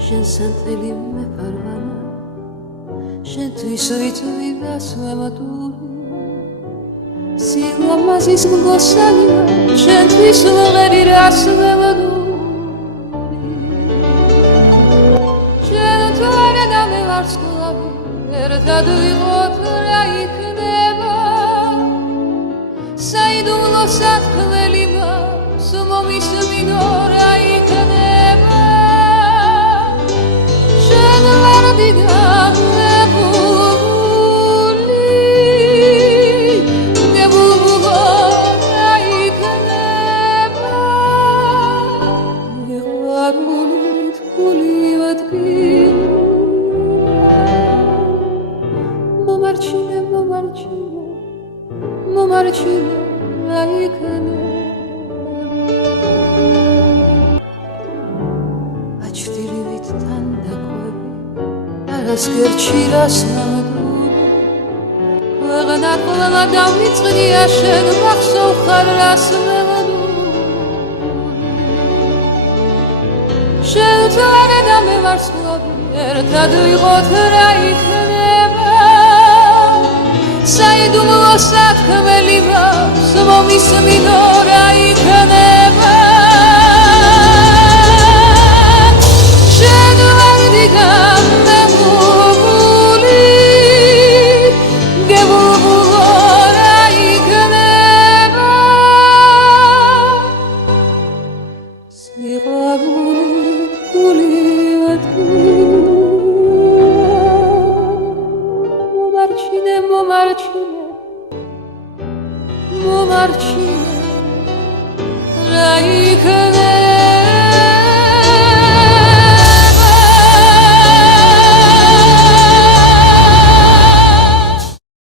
შენ სანთელი მე პარვანა შენთვის ვიწვიდას მემატური სილამაზის მგოსანია შენთვის ვღერი რას მემატური შენ თუ არა და მე ვარ სკლავი ერთად ვიყოთ რა იქნება საიდუმლო სათქმელი მას მომისმინო რა იქნება შენ ვარ დიდაღებული გებულბულო რა იქნება იღვარული თქული ვადგილ მომარჩინე რა იქნება აჩვდილივით თან დაკვები არას გერჩი რას ნამდვილი ქვეყნად ყველა დავიწყდია შენ მახსოვ ხარ რას ნამდვილი შენ თუ არა და მე ვარ სკლავი ერთად ვიყოთ რა იქნება საიდუმლო სათქმელი მას მომისმინო რა იქნება შენ ვარ დიდაღებული გებულბულო რა იქნება სიყვარულით გული ვადგილ მომარჩინე რა იქნება